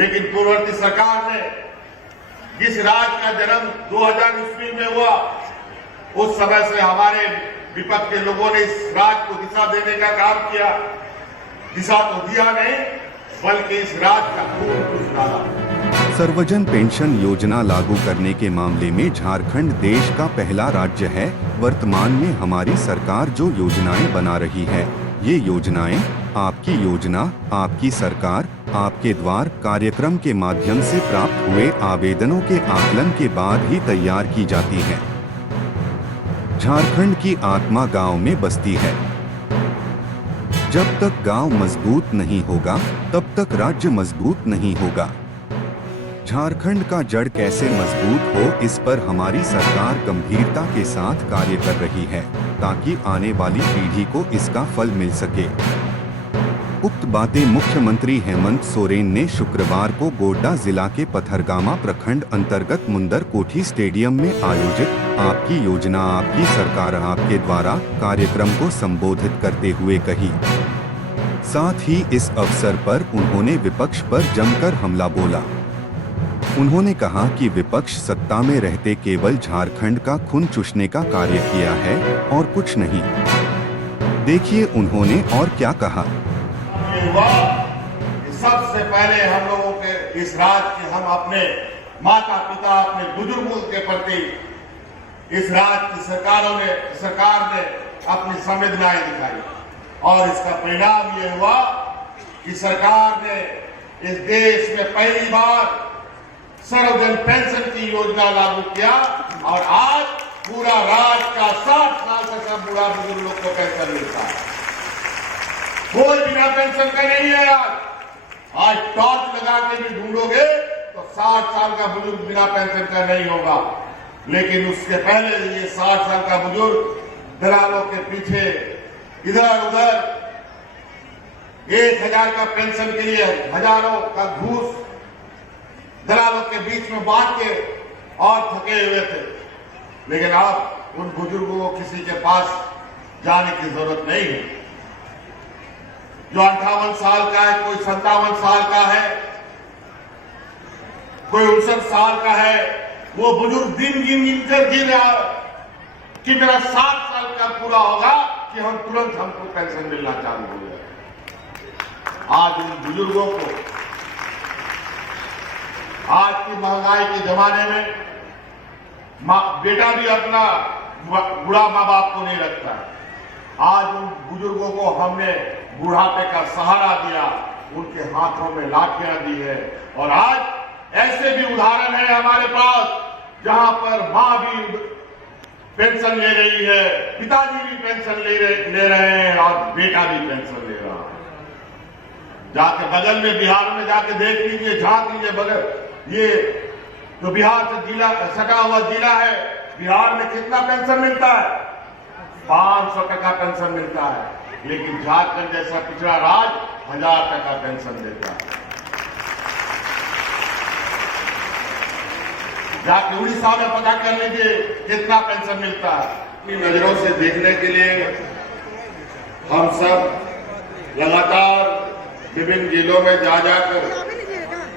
लेकिन पूर्ववर्ती सरकार ने जिस राज्य का जन्म 2000 ईस्वी में हुआ, उस समय से हमारे विपक्ष के लोगों ने इस राज्य को दिशा देने का काम किया। दिशा तो दिया नहीं, बल्कि इस राज्य का खून चूस डाला। सर्वजन पेंशन योजना लागू करने के मामले में झारखंड देश का पहला राज्य है। वर्तमान में हमारी सरकार जो योजनाएं बना रही है, ये योजनाएं आपकी योजना, आपकी सरकार, आपके द्वार कार्यक्रम के माध्यम से प्राप्त हुए आवेदनों के आकलन के बाद ही तैयार की जाती है। झारखंड की आत्मा गांव में बसती है। जब तक गांव मजबूत नहीं होगा, तब तक राज्य मजबूत नहीं होगा। झारखंड का जड़ कैसे मजबूत हो, इस पर हमारी सरकार गंभीरता के साथ कार्य कर रही है, ताकि आने वाली पीढ़ी को इसका फल मिल सके। उक्त बातें मुख्यमंत्री हेमंत सोरेन ने शुक्रवार को गोड्डा जिला के पथरगामा प्रखंड अंतर्गत मुंदर कोठी स्टेडियम में आयोजित आपकी योजना आपकी सरकार आपके द्वारा कार्यक्रम को संबोधित करते हुए कही। साथ ही इस अवसर पर उन्होंने विपक्ष पर जमकर हमला बोला। उन्होंने कहा कि विपक्ष सत्ता में रहते केवल झारखंड का खून चूसने का कार्य किया है और कुछ नहीं। देखिए उन्होंने और क्या कहा। सबसे पहले हम लोगों के इस राज्य के हम अपने माता पिता, अपने बुजुर्गों के प्रति इस राज्य की सरकार ने अपनी संवेदनाएं दिखाई और इसका परिणाम ये हुआ कि सरकार ने इस देश में पहली बार सर्वजन पेंशन की योजना लागू किया और आज पूरा राज्य का 60 साल तक का बूढ़ा बुजुर्ग लोग को पेंशन मिलता है। कोई बिना पेंशन का नहीं है। आज टॉर्च लगा के भी ढूंढोगे तो 60 साल का बुजुर्ग बिना पेंशन का नहीं होगा। लेकिन उसके पहले ये 60 साल का बुजुर्ग दलालों के पीछे इधर उधर 1000 का पेंशन के लिए हजारों का घूस दलालों के बीच में बांट के और थके हुए थे। लेकिन अब उन बुजुर्गों को किसी के पास जाने की जरूरत नहीं है। जो 58 साल का है, कोई 57 साल का है, कोई 59 साल का है, वो बुजुर्ग दिन गिन कर गिन रहा कि मेरा 60 साल का पूरा होगा कि हम तुरंत हमको पेंशन मिलना चालू हो जाए। आज उन बुजुर्गों को आज की महंगाई के जमाने में बेटा भी अपना बूढ़ा माँ बाप को नहीं रखता है। आज उन बुजुर्गों को हमने बुढ़ापे का सहारा दिया, उनके हाथों में लाठियां दी है। और आज ऐसे भी उदाहरण है हमारे पास जहां पर माँ भी पेंशन ले रही है, पिताजी भी पेंशन ले रहे हैं और बेटा भी पेंशन ले रहा है। जाके बगल में बिहार में जाके देख लीजिए, झांक लीजिए बगल, ये जो बिहार से जिला सटा हुआ जिला है, बिहार में कितना पेंशन मिलता है? 500 टका पेंशन मिलता है। लेकिन झारखंड जैसा पिछड़ा राज्य 1000 टका पेंशन देता है। जाके उड़ीसा में पता कर लीजिए कितना पेंशन मिलता है। इन नजरों से देखने के लिए हम सब लगातार विभिन्न जिलों में जाकर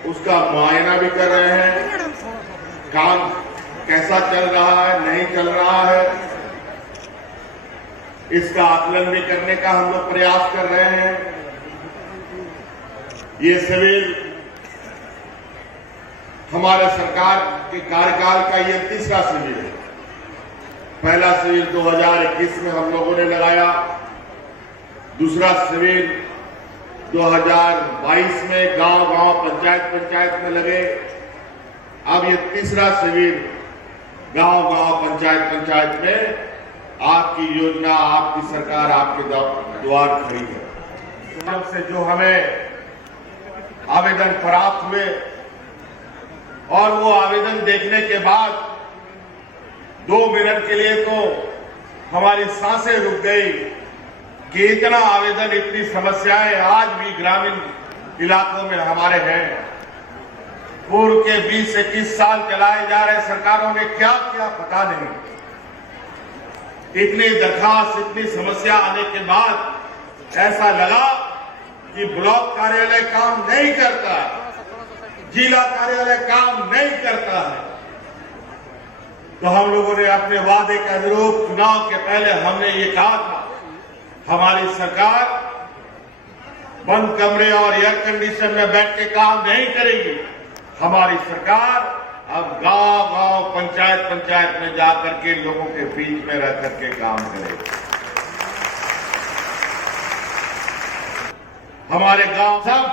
उसका मुआयना भी कर रहे हैं। काम कैसा चल रहा है, नहीं चल रहा है, इसका आकलन भी करने का हम लोग प्रयास कर रहे हैं। ये शिविर हमारे सरकार के कार्यकाल का ये तीसरा शिविर है। पहला शिविर 2021 में हम लोगों ने लगाया, दूसरा शिविर 2022 में गांव-गांव, पंचायत में लगे। अब ये तीसरा शिविर गांव-गांव, पंचायत में आपकी योजना, आपकी सरकार आपके द्वार खड़ी है। जब से जो हमें आवेदन प्राप्त हुए और वो आवेदन देखने के बाद 2 मिनट के लिए तो हमारी सांसें रुक गई कि इतना आवेदन, इतनी समस्याएं आज भी ग्रामीण इलाकों में हमारे हैं। पूर्व के 20 से 21 साल चलाए जा रहे सरकारों ने क्या किया पता नहीं। इतनी दरखास्त, इतनी समस्या आने के बाद ऐसा लगा कि ब्लॉक कार्यालय काम नहीं करता, जिला कार्यालय काम नहीं करता है, तो हम लोगों ने अपने वादे के अनुरूप चुनाव के पहले हमने ये कहा था, हमारी सरकार बंद कमरे और एयर कंडीशन में बैठ के काम नहीं करेगी। हमारी सरकार अब गांव-गांव, पंचायत में जाकर के लोगों के बीच में रह करके काम करेगी। हमारे गांव सब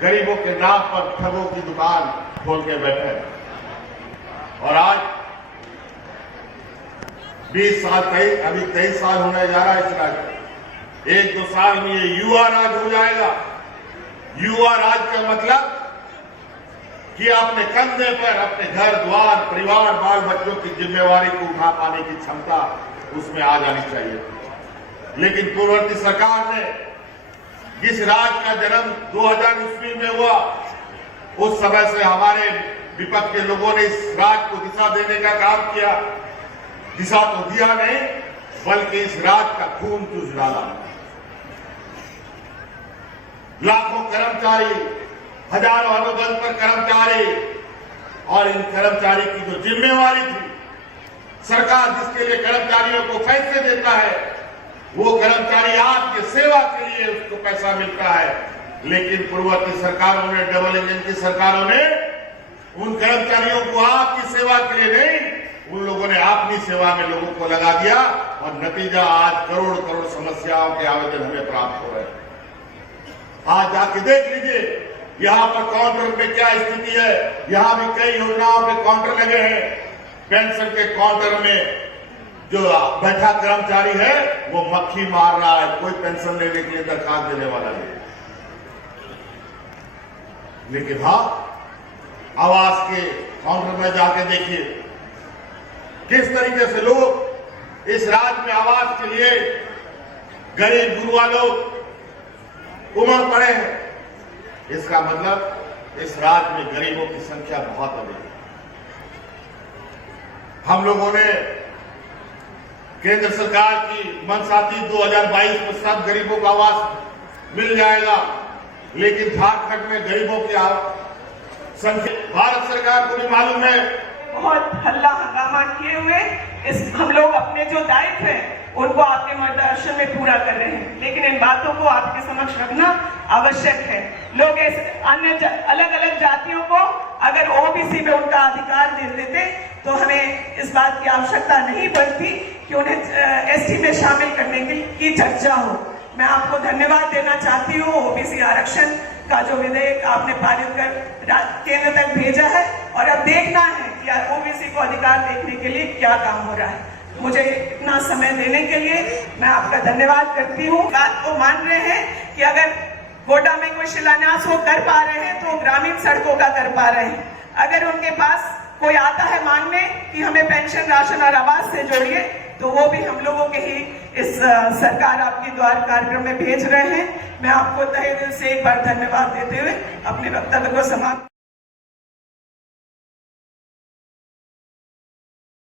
गरीबों के नाम पर ठगों की दुकान खोल के बैठे हैं और आज 20 साल अभी 23 साल होने जा रहा है इस राज्य में। 1-2 साल में ये युवा राज हो जाएगा। युवा राज का मतलब कि अपने कंधे पर अपने घर द्वार, परिवार, बाल बच्चों की जिम्मेवारी को उठा पाने की क्षमता उसमें आ जानी चाहिए। लेकिन पूर्ववर्ती सरकार ने जिस राज का जन्म 2000 ईस्वी में हुआ, उस समय से हमारे विपक्ष के लोगों ने इस राज को दिशा देने का काम किया। दिशा तो दिया नहीं, बल्कि इस राज का खून चूस डाला। लाखों कर्मचारी, हजारों अनुबंध पर कर्मचारी, और इन कर्मचारी की जो जिम्मेवारी थी, सरकार जिसके लिए कर्मचारियों को पैसे देता है, वो कर्मचारी आपकी सेवा के लिए उसको पैसा मिलता है। लेकिन पूर्ववर्ती सरकारों ने, डबल इंजन की सरकारों ने उन कर्मचारियों को आपकी सेवा के लिए नहीं, उन लोगों ने अपनी सेवा में लोगों को लगा दिया और नतीजा आज करोड़ करोड़ समस्याओं के आवेदन हमें प्राप्त हो रहे हैं। आज जाके देख लीजिए यहां पर काउंटर पे क्या स्थिति है। यहां भी कई योजनाओं पे काउंटर लगे हैं। पेंशन के काउंटर में जो बैठा कर्मचारी है वो मक्खी मार रहा है, कोई पेंशन लेने के लिए दरखास्त देने वाला नहीं। लेकिन हाँ, आवास के काउंटर में जाके देखिए किस तरीके से लोग इस राज्य में आवास के लिए गरीब गुरुआ लोग उमड़ पड़े हैं। इसका मतलब इस राज्य में गरीबों की संख्या बहुत अधिक है। हम लोगों ने केंद्र सरकार की मंशा थी 2022 में सब गरीबों को आवास मिल जाएगा, लेकिन झारखंड में गरीबों की संख्या, भारत सरकार को भी मालूम है, बहुत हल्ला हंगामा किए हुए हम लोग अपने जो दायित्व है उनको आपके मार्गदर्शन में पूरा कर रहे हैं। लेकिन इन बातों को आपके समक्ष रखना आवश्यक है। लोग अन्य अलग अलग जातियों को अगर ओबीसी में उनका अधिकार दे देते तो हमें इस बात की आवश्यकता नहीं पड़ती कि उन्हें एसटी में शामिल करने की चर्चा हो। मैं आपको धन्यवाद देना चाहती हूँ। ओबीसी आरक्षण का जो विधेयक आपने पारित कर केंद्र तक भेजा है और अब देखना है कि ओबीसी को अधिकार देखने के लिए क्या काम हो रहा है। मुझे इतना समय देने के लिए मैं आपका धन्यवाद करती हूँ। बात को मान रहे हैं कि अगर गोड्डा में कोई शिलान्यास वो कर पा रहे हैं तो ग्रामीण सड़कों का कर पा रहे हैं। अगर उनके पास कोई आता है मांगने कि हमें पेंशन, राशन और आवास से जोड़िए, तो वो भी हम लोगों के ही इस सरकार आपकी द्वार कार्यक्रम में भेज रहे हैं। मैं आपको तहे दिल से एक बार धन्यवाद देते हुए अपने वक्तव्य को समाप्त